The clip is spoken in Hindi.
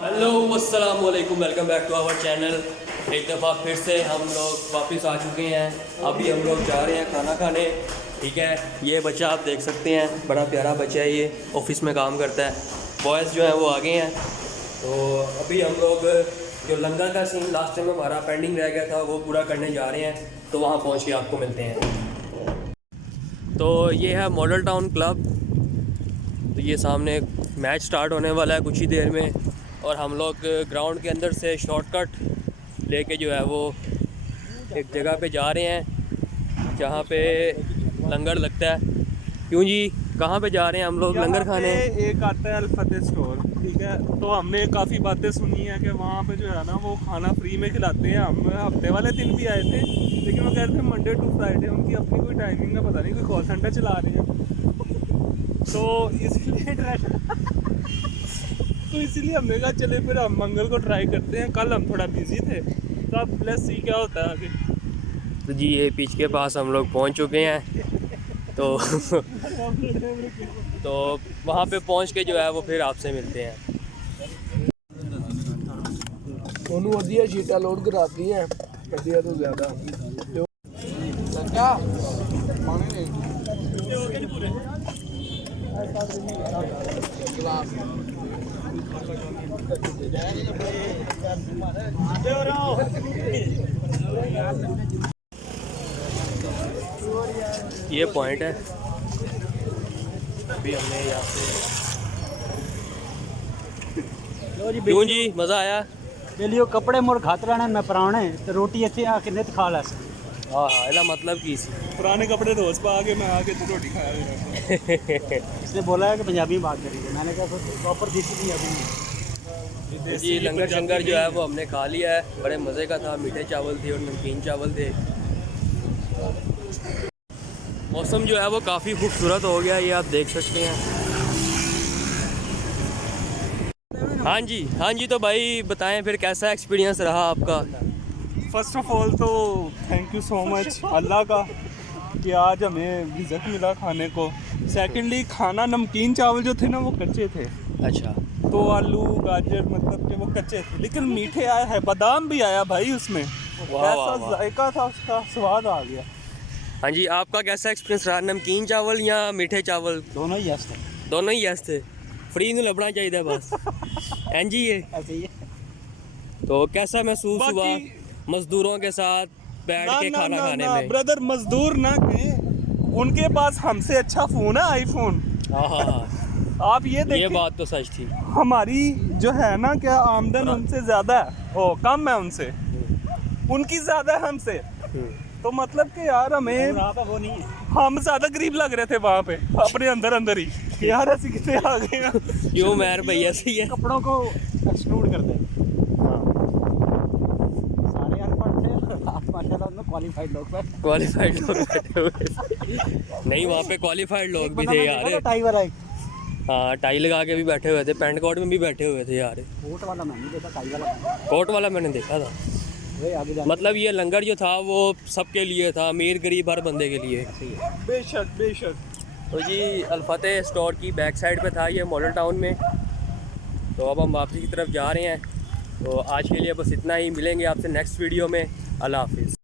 हेलो अस्सलाम वालेकुम, welcome back to our channel. एक दफ़ा फिर से हम लोग वापस आ चुके हैं। अभी हम लोग जा रहे हैं खाना खाने। ठीक है, ये बच्चा आप देख सकते हैं, बड़ा प्यारा बच्चा है, ये ऑफिस में काम करता है। बॉयज़ जो है वो आ गए हैं। तो अभी हम लोग जो लंगर का सीन लास्ट टाइम हमारा पेंडिंग रह गया था वो पूरा करने जा रहे हैं। तो वहाँ पहुँच के आपको मिलते हैं। तो ये है मॉडल टाउन क्लब। तो ये सामने मैच स्टार्ट होने वाला है कुछ ही देर में, और हम लोग ग्राउंड के अंदर से शॉर्टकट लेके जो है वो एक जगह पे जा रहे हैं जहाँ पे लंगर लगता है। क्यों जी, कहाँ पे जा रहे हैं हम लोग लंगर खाने? एक आता है अल फतेह स्टोर, ठीक है। तो हमने काफ़ी बातें सुनी है कि वहाँ पे जो है ना वो खाना फ्री में खिलाते हैं। हम हफ्ते वाले दिन भी आए थे, लेकिन वो कह रहे थे मंडे टू फ्राइडे उनकी अपनी कोई टाइमिंग है, पता नहीं कोई कॉल सेंटर चला रहे हैं। तो इसलिए हमने कहा चले फिर हम मंगल को ट्राई करते हैं। कल हम थोड़ा बिजी थे, तो अब लेट्स सी क्या होता है आगे। तो जी ये पीच के पास हम लोग पहुँच चुके हैं। तो तो वहाँ पे पहुँच के जो है वो फिर आपसे मिलते हैं। ਉਹਨੂੰ ਵਧੀਆ ਸ਼ੀਟਾਂ ਲੋਡ ਕਰਾਤੀ ਹੈ ਵਧੀਆ ਤੋਂ ਜ਼ਿਆਦਾ ਲੱਗਾ ਪਾਣੀ ਨਹੀਂ ये पॉइंट है। अभी हमने यहाँ से क्यों जी मज़ा आया? बेलियो कपड़े मोर खातरा ने मैं पराने तो रोटी इतने आके नित खा ला सी। हाँ हाँ, ਇਹਦਾ मतलब की सी? पुराने कपड़े रोज पा के मैं आके तो रोटी खाया भी इसने बोला है कि पंजाबी में बात करेंगे, मैंने कहा प्रॉपर देसी पंजाबी में। जी लंगर शंगर जो है वो हमने खा लिया है, बड़े मज़े का था। मीठे चावल थे और नमकीन चावल थे। मौसम जो है वो काफ़ी खूबसूरत हो गया, ये आप देख सकते हैं। हाँ जी, तो भाई बताएं फिर कैसा एक्सपीरियंस रहा आपका? फर्स्ट ऑफ ऑल तो थैंक यू सो मच अल्लाह का कि आज हमें रिज़ल्ट मिला खाने को। सेकेंडली खाना नमकीन चावल जो थे ना वो कच्चे थे। अच्छा, तो आलू गाजर मतलब कि वो कच्चे थे, लेकिन मीठे आया है, बादाम भी आया भाई उसमें। वाह, ऐसा वाह। जायका था, उसका स्वाद आ गया। हाँ जी, आपका कैसा एक्सपीरियंस रहा? नमकीन चावल या मीठे चावल? दोनों ही यस थे। दोनों ही यस थे। फ्री नहीं लभना चाहिए बस। एन जी ये ऐसे ही है। तो कैसा महसूस हुआ बाकी मजदूरों के साथ बैठ के खाना खाने में? ब्रदर मजदूर ना के, उनके पास हमसे अच्छा फोन है, आईफोन। हाँ हाँ हाँ, आप ये देखिए, ये बात तो सच थी। हमारी जो है ना क्या आमदन उनसे ज्यादा है, कम है उनसे, उनकी ज्यादा है हमसे। तो मतलब कि यार हमें वो नहीं है। हम ज्यादा गरीब लग रहे थे वहाँ पे अपने अंदर ही कि यार ऐसे कितने आ गए हैं। क्यों मैर भैया सही है। कपड़ों को एक्सक्लूड करते हैं। सारे अनपढ़ थे, आप माशाल्लाह उनमें क्वालिफाइड लोग थे। क्वालिफाइड लोग बैठे हुए थे। नहीं, वहाँ पे क्वालिफाइड लोग भी थे यार। टाई वाला एक हाँ, टाई लगा के भी बैठे हुए थे, पैंट कोट में भी बैठे हुए थे यार। कोट वाला मैंने देखा, टाई वाला कोट वाला मैंने देखा था। वे आगे जा। मतलब ये लंगर जो था वो सबके लिए था, अमीर गरीब हर बंदे के लिए। बेशक बेशक। तो जी अल फतेह स्टोर की बैक साइड पे था ये मॉडल टाउन में। तो अब हम वापसी की तरफ जा रहे हैं। तो आज के लिए बस इतना ही, मिलेंगे आपसे नेक्स्ट वीडियो में। अल्लाह हाफिज़।